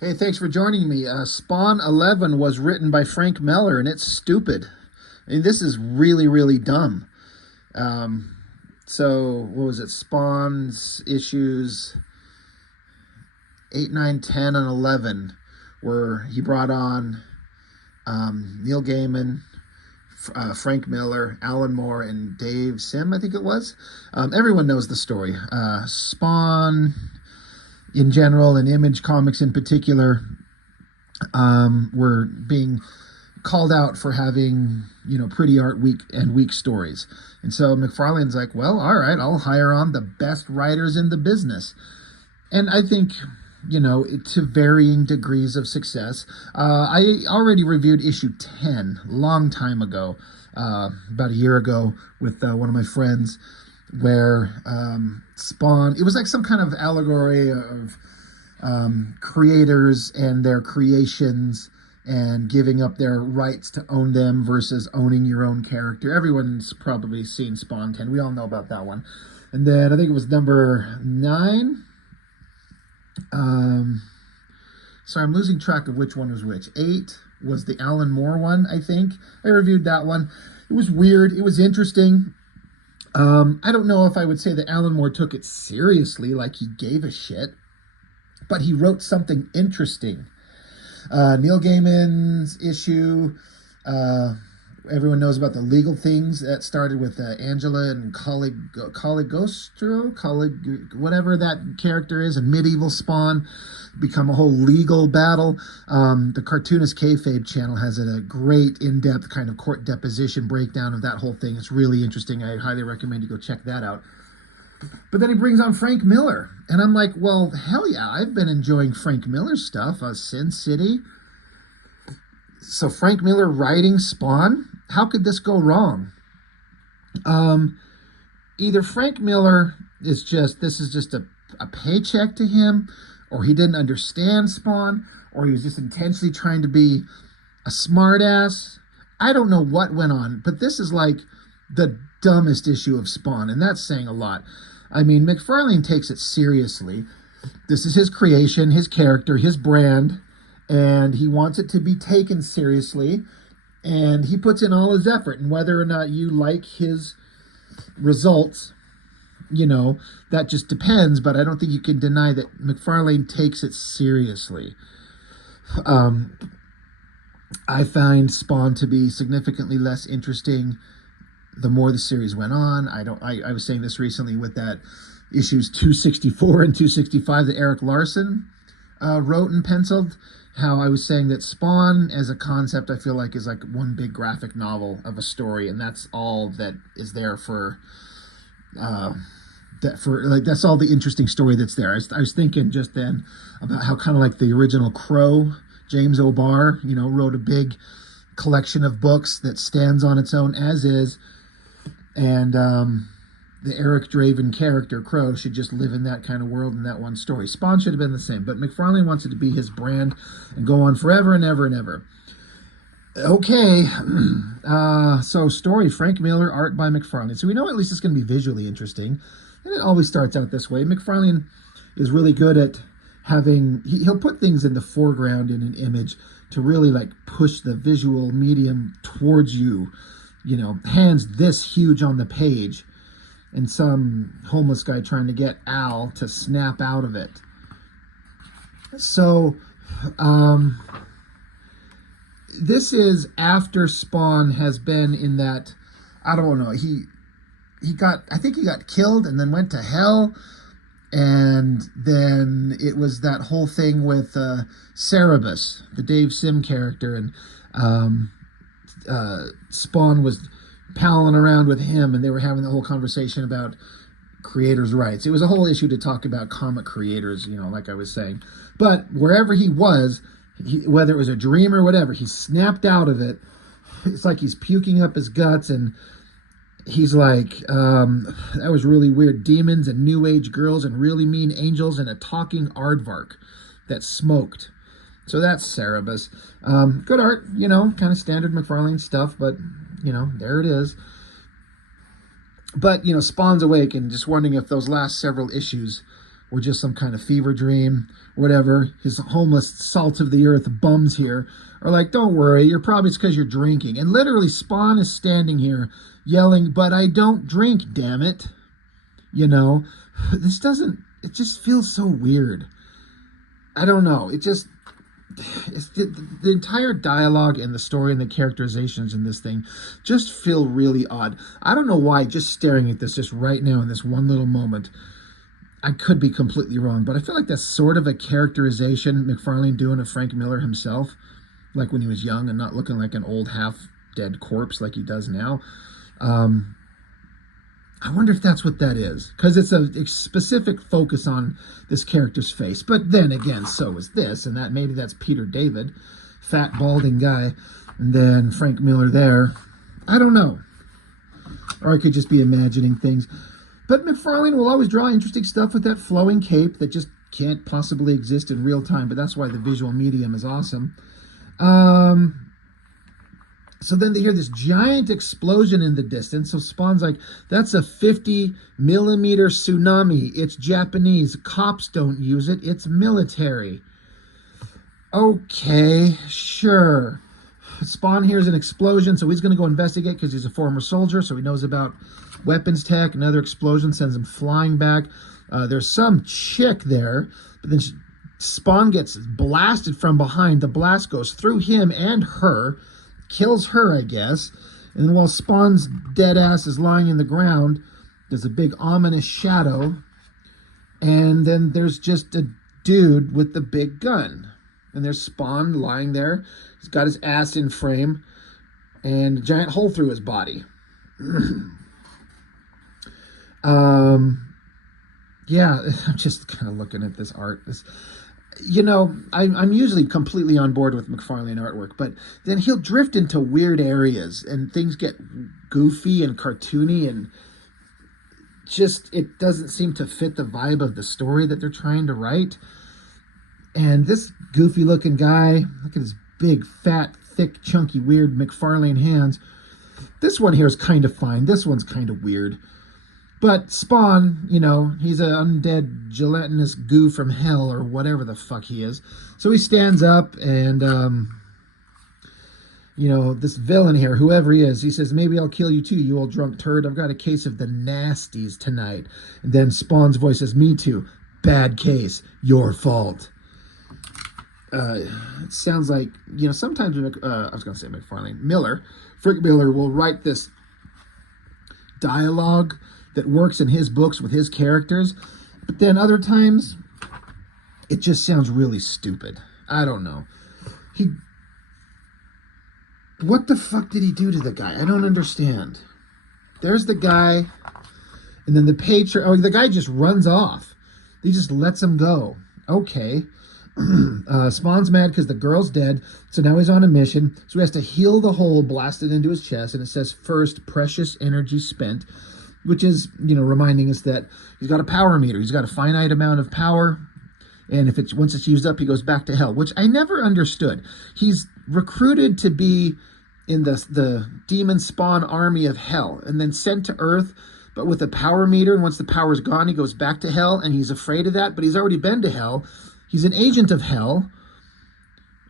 Hey, thanks for joining me. Spawn 11 was written by Frank Miller, and it's stupid. I mean, this is really, really dumb. Um, what was it? Spawn's issues 8, 9, 10, and 11, where he brought on Neil Gaiman, Frank Miller, Alan Moore, and Dave Sim, I think it was. Everyone knows the story. Spawn, in general, and Image Comics in particular, were being called out for having pretty art weak and weak stories. And so McFarlane's like, well, all right, I'll hire on the best writers in the business. And I think, to varying degrees of success. I already reviewed issue 10 long time ago, about a year ago, with one of my friends, where Spawn, it was like some kind of allegory of creators and their creations and giving up their rights to own them versus owning your own character. Everyone's probably seen Spawn 10. We all know about that one. And then I think it was number 9. Sorry, I'm losing track of which one was which. 8 was the Alan Moore one, I think. I reviewed that one. It was weird. It was interesting. I don't know if I would say that Alan Moore took it seriously, like he gave a shit, but he wrote something interesting. Neil Gaiman's issue, everyone knows about the legal things that started with Angela and Caligostro, whatever that character is, a medieval Spawn, become a whole legal battle. The Cartoonist Kayfabe channel has a great in-depth kind of court deposition breakdown of that whole thing. It's really interesting. I highly recommend you go check that out. But then he brings on Frank Miller, and I'm like, well, hell yeah, I've been enjoying Frank Miller's stuff, Sin City. So Frank Miller writing Spawn, how could this go wrong? Either Frank Miller is this is just a paycheck to him, or he didn't understand Spawn, or he was just intentionally trying to be a smartass. I don't know what went on, but this is like the dumbest issue of Spawn, and that's saying a lot. I mean, McFarlane takes it seriously. This is his creation, his character, his brand, and he wants it to be taken seriously, and he puts in all his effort. And whether or not you like his results, that just depends, but I don't think you can deny that McFarlane takes it seriously. I find Spawn to be significantly less interesting the more the series went on. I was saying this recently with that issues 264 and 265 that Eric Larson wrote and penciled, how I was saying that Spawn as a concept, I feel like, is like one big graphic novel of a story, and that's all that is there for that's all the interesting story that's there. I was thinking just then about how kind of like the original Crow, James O'Barr, wrote a big collection of books that stands on its own as is, and the Eric Draven character, Crow, should just live in that kind of world in that one story. Spawn should have been the same, but McFarlane wants it to be his brand and go on forever and ever and ever. Okay, so story, Frank Miller, art by McFarlane. So we know at least it's going to be visually interesting, and it always starts out this way. McFarlane is really good at he'll put things in the foreground in an image to really like push the visual medium towards you. Hands this huge on the page, and some homeless guy trying to get Al to snap out of it. So, this is after Spawn has been in that, I don't know, I think he got killed and then went to hell, and then it was that whole thing with Cerebus, the Dave Sim character, and Spawn was palling around with him, and they were having the whole conversation about creators' rights. It was a whole issue to talk about comic creators, like I was saying. But wherever he was, whether it was a dream or whatever, he snapped out of it. It's like he's puking up his guts, and he's like, that was really weird. Demons and new age girls and really mean angels and a talking aardvark that smoked. So that's Cerebus. Good art, kind of standard McFarlane stuff, but, there it is. But, Spawn's awake and just wondering if those last several issues or just some kind of fever dream, whatever. His homeless salt of the earth bums here are like, don't worry, you're probably, it's because you're drinking. And literally Spawn is standing here yelling, but I don't drink, damn it. You know, this doesn't, it just feels so weird. I don't know. It just, it's the entire dialogue and the story and the characterizations in this thing just feel really odd. I don't know why, just staring at this just right now in this one little moment, I could be completely wrong, but I feel like that's sort of a characterization McFarlane doing of Frank Miller himself, like when he was young and not looking like an old half-dead corpse like he does now. I wonder if that's what that is, because it's a specific focus on this character's face. But then again, so is this, and that maybe that's Peter David, fat, balding guy, and then Frank Miller there. I don't know. Or I could just be imagining things. But McFarlane will always draw interesting stuff with that flowing cape that just can't possibly exist in real time, but that's why the visual medium is awesome. So then they hear this giant explosion in the distance. So Spawn's like, that's a 50 millimeter tsunami. It's Japanese. Cops don't use it. It's military. Okay, sure. Spawn hears an explosion, so he's going to go investigate because he's a former soldier, so he knows about weapons tech. Another explosion sends him flying back. There's some chick there, but then Spawn gets blasted from behind. The blast goes through him and her. Kills her, I guess. And then while Spawn's dead ass is lying in the ground, there's a big ominous shadow. And then there's just a dude with the big gun. And there's Spawn lying there. He's got his ass in frame and a giant hole through his body. Yeah, I'm just kind of looking at this art. You know, I'm usually completely on board with McFarlane artwork, but then he'll drift into weird areas and things get goofy and cartoony and just, it doesn't seem to fit the vibe of the story that they're trying to write. And this goofy looking guy, look at his big, fat, thick, chunky, weird McFarlane hands. This one here is kind of fine. This one's kind of weird. But Spawn, you know, he's an undead gelatinous goo from hell or whatever the fuck he is. So he stands up and, you know, this villain here, whoever he is, he says, maybe I'll kill you too, you old drunk turd. I've got a case of the nasties tonight. And then Spawn's voice says, me too. Bad case. Your fault. It sounds like, you know, sometimes, I was going to say McFarlane, Frank Miller will write this dialogue that works in his books with his characters, but then other times it just sounds really stupid. I don't know. What the fuck did he do to the guy? I don't understand. There's the guy, and then the page, the guy just runs off. He just lets him go. Okay. Spawn's mad because the girl's dead, so now he's on a mission, so he has to heal the hole blasted into his chest, and it says first precious energy spent, which is, you know, reminding us that he's got a power meter. He's got a finite amount of power, and if it's once it's used up, he goes back to hell, which I never understood. He's recruited to be in the demon Spawn army of hell, and then sent to Earth, but with a power meter, and once the power's gone, he goes back to hell, and he's afraid of that, but he's already been to hell. He's an agent of hell.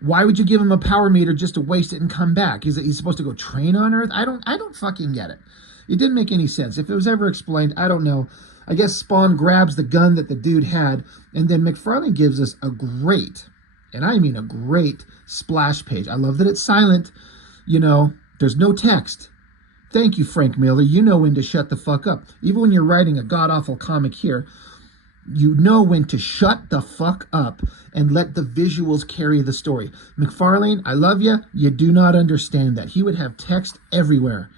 Why would you give him a power meter just to waste it and come back? He's supposed to go train on Earth? I don't fucking get it. It didn't make any sense. If it was ever explained, I don't know. I guess Spawn grabs the gun that the dude had, and then McFarlane gives us a great, and I mean a great, splash page. I love that it's silent. You know, there's no text. Thank you, Frank Miller. You know when to shut the fuck up. Even when you're writing a god-awful comic here, you know when to shut the fuck up and let the visuals carry the story. McFarlane, I love you. You do not understand that. He would have text everywhere.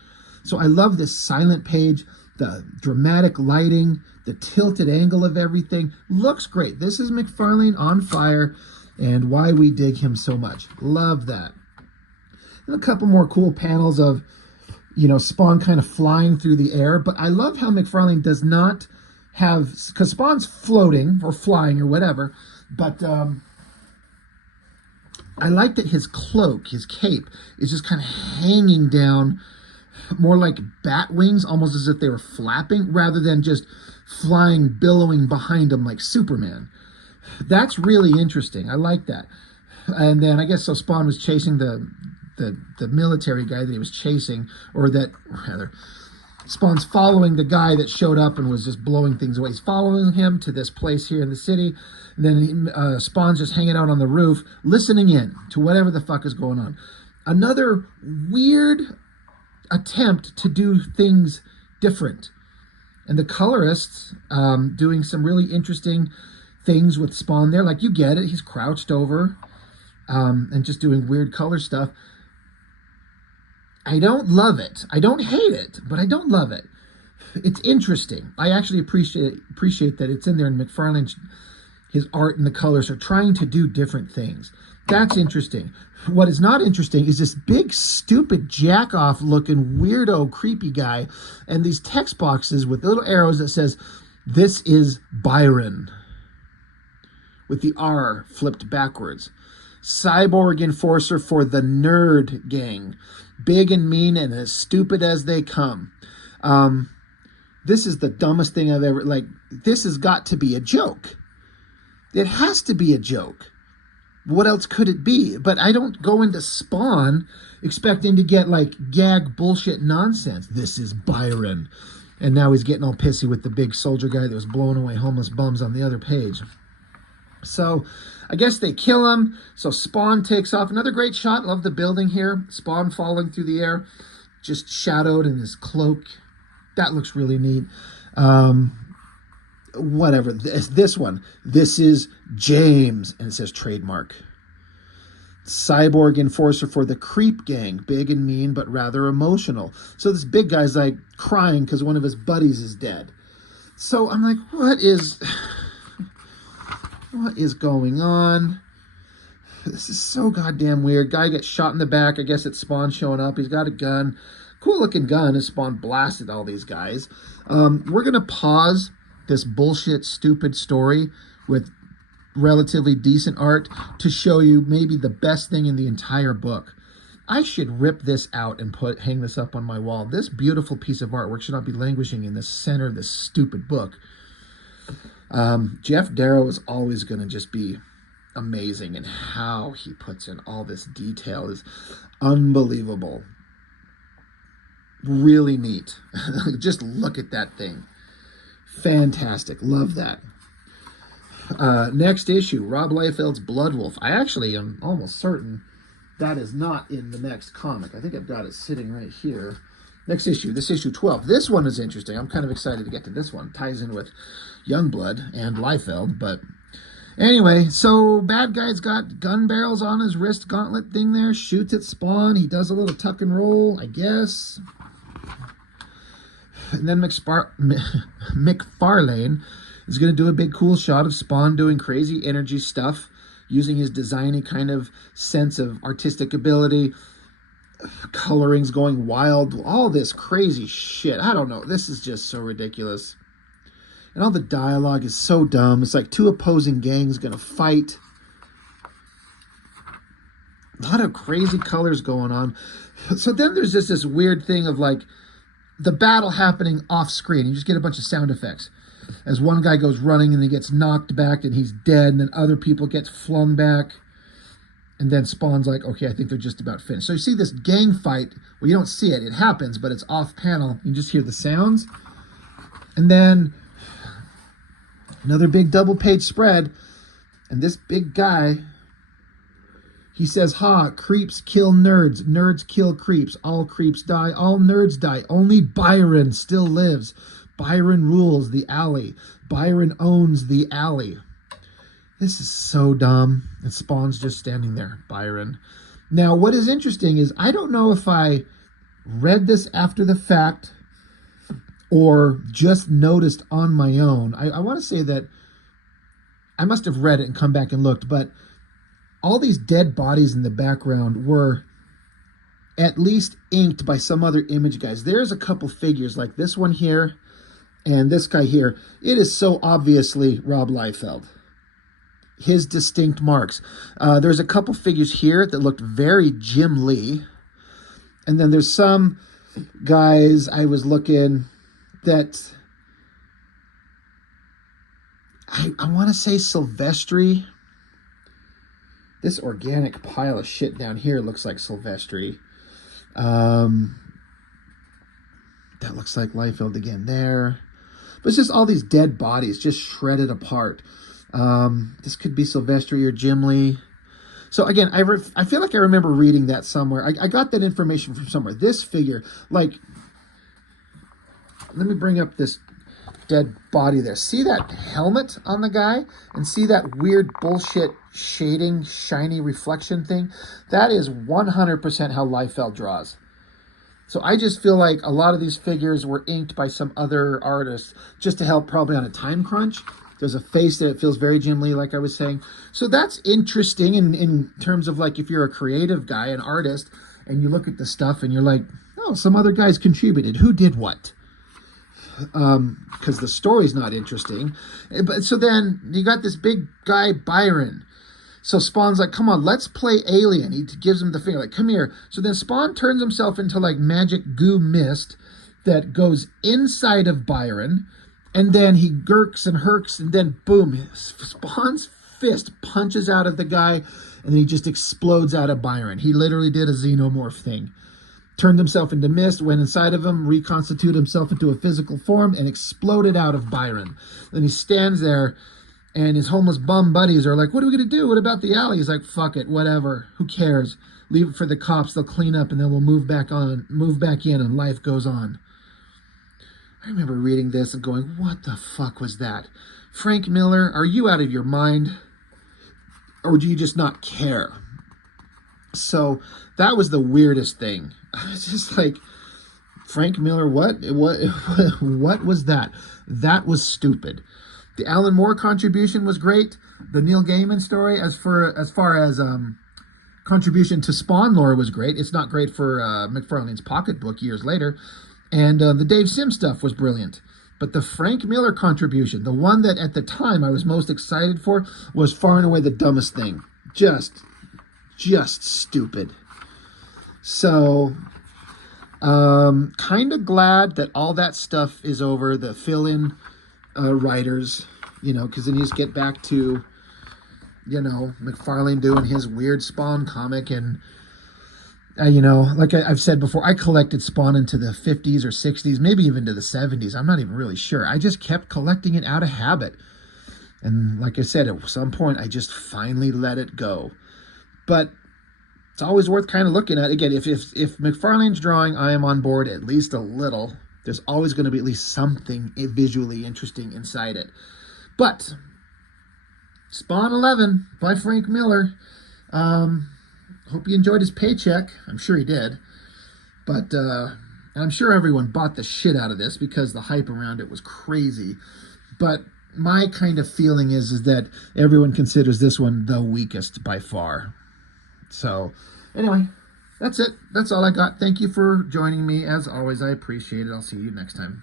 So I love this silent page, the dramatic lighting, the tilted angle of everything. Looks great. This is McFarlane on fire, and why we dig him so much. Love that. And a couple more cool panels of, you know, Spawn kind of flying through the air. But I love how McFarlane does not have, because Spawn's floating or flying or whatever, but I like that his cloak, his cape, is just kind of hanging down more like bat wings, almost as if they were flapping, rather than just flying, billowing behind him like Superman. That's really interesting. I like that. And then I guess so Spawn was chasing the military guy that he was chasing, or that rather Spawn's following the guy that showed up and was just blowing things away. He's following him to this place here in the city. And then Spawn's just hanging out on the roof, listening in to whatever the fuck is going on. Another weird attempt to do things different. And the colorists doing some really interesting things with Spawn there. Like, you get it. He's crouched over and just doing weird color stuff. I don't love it. I don't hate it, but I don't love it. It's interesting. I actually appreciate that it's in there, and McFarlane's, his art and the colors are trying to do different things. That's interesting. What is not interesting is this big, stupid, jack-off looking, weirdo, creepy guy, and these text boxes with little arrows that says, "This is Byron," with the R flipped backwards. Cyborg enforcer for the nerd gang. Big and mean and as stupid as they come. This is the dumbest thing I've ever, like, this has got to be a joke. It has to be a joke. What else could it be? But I don't go into Spawn expecting to get, like, gag bullshit nonsense. This is Byron. And now he's getting all pissy with the big soldier guy that was blowing away homeless bums on the other page. So I guess they kill him. So Spawn takes off. Another great shot. Love the building here. Spawn falling through the air, just shadowed in his cloak. That looks really neat. Whatever. This one. This is James. And it says trademark. Cyborg enforcer for the creep gang. Big and mean, but rather emotional. So this big guy's like crying because one of his buddies is dead. So I'm like, what is going on? This is so goddamn weird. Guy gets shot in the back. I guess it's Spawn showing up. He's got a gun. Cool looking gun as Spawn blasted all these guys. We're going to pause this bullshit, stupid story with relatively decent art to show you maybe the best thing in the entire book. I should rip this out and hang this up on my wall. This beautiful piece of artwork should not be languishing in the center of this stupid book. Geof Darrow is always going to just be amazing, and how he puts in all this detail is unbelievable. Really neat. Just look at that thing. Fantastic. Love that. Next issue, Rob Liefeld's Blood Wolf. I actually am almost certain that is not in the next comic. I think I've got it sitting right here. Next issue, this issue 12. This one is interesting. I'm kind of excited to get to this one. Ties in with Youngblood and Liefeld, but anyway, so bad guy's got gun barrels on his wrist gauntlet thing there, shoots at Spawn. He does a little tuck and roll, I guess. And then McFarlane is going to do a big cool shot of Spawn doing crazy energy stuff, using his designy kind of sense of artistic ability. Coloring's going wild, all this crazy shit. I don't know. This is just so ridiculous. And all the dialogue is so dumb. It's like two opposing gangs going to fight. A lot of crazy colors going on. So then there's just this weird thing of like the battle happening off screen. You just get a bunch of sound effects. As one guy goes running and he gets knocked back and he's dead, and then other people get flung back. And then Spawn's like, okay, I think they're just about finished. So you see this gang fight. Well, you don't see it. It happens, but it's off panel. You just hear the sounds. And then another big double page spread. And this big guy, he says, ha, creeps kill nerds. Nerds kill creeps. All creeps die. All nerds die. Only Byron still lives. Byron rules the alley. Byron owns the alley. This is so dumb. And Spawn's just standing there. Byron. Now, what is interesting is I don't know if I read this after the fact or just noticed on my own. I want to say that I must have read it and come back and looked, but all these dead bodies in the background were at least inked by some other image guys. There's a couple figures like this one here and this guy here. It is so obviously Rob Liefeld. His distinct marks. There's a couple figures here that looked very Jim Lee. And then there's some guys I was looking that I want to say Silvestri. This organic pile of shit down here looks like Silvestri. That looks like Liefeld again there. But it's just all these dead bodies just shredded apart. This could be Silvestri or Jim Lee. So again, I feel like I remember reading that somewhere. I got that information from somewhere. This figure, like, let me bring up this dead body there. See that helmet on the guy? And see that weird bullshit shading, shiny reflection thing? That is 100% how Liefeld draws. So I just feel like a lot of these figures were inked by some other artists just to help probably on a time crunch. There's a face that it feels very Jim Lee, like I was saying. So that's interesting in terms of like if you're a creative guy, an artist, and you look at the stuff and you're like, oh, some other guys contributed. Who did what? Because the story's not interesting. But so then you got this big guy, Byron. So Spawn's like, come on, let's play alien. He gives him the finger, like, come here. So then Spawn turns himself into like magic goo mist that goes inside of Byron. And then he gurks and herks, and then boom, Spawn's fist punches out of the guy, and then he just explodes out of Byron. He literally did a xenomorph thing. Turned himself into mist, went inside of him, reconstituted himself into a physical form, and exploded out of Byron. Then he stands there, and his homeless bum buddies are like, what are we going to do? What about the alley? He's like, fuck it, whatever. Who cares? Leave it for the cops. They'll clean up, and then we'll move back in, and life goes on. I remember reading this and going, what the fuck was that? Frank Miller, are you out of your mind? Or do you just not care? So that was the weirdest thing. It's just like, Frank Miller, what was that? That was stupid. The Alan Moore contribution was great. The Neil Gaiman story, as far as contribution to Spawn lore, was great. It's not great for McFarlane's Pocketbook years later. And the Dave Sim stuff was brilliant. But the Frank Miller contribution, the one that at the time I was most excited for, was far and away the dumbest thing. Just stupid. So, kind of glad that all that stuff is over. The fill-in writers, because then you just get back to, McFarlane doing his weird Spawn comic. And, like I've said before, I collected Spawn into the 50s or 60s, maybe even to the 70s. I'm not even really sure. I just kept collecting it out of habit. And like I said, at some point, I just finally let it go. But it's always worth kind of looking at. Again, if McFarlane's drawing, I am on board at least a little. There's always going to be at least something visually interesting inside it. But Spawn 11 by Frank Miller. Hope you enjoyed his paycheck. I'm sure he did. But I'm sure everyone bought the shit out of this because the hype around it was crazy. But my kind of feeling is that everyone considers this one the weakest by far. So, anyway, that's it. That's all I got. Thank you for joining me. As always, I appreciate it. I'll see you next time.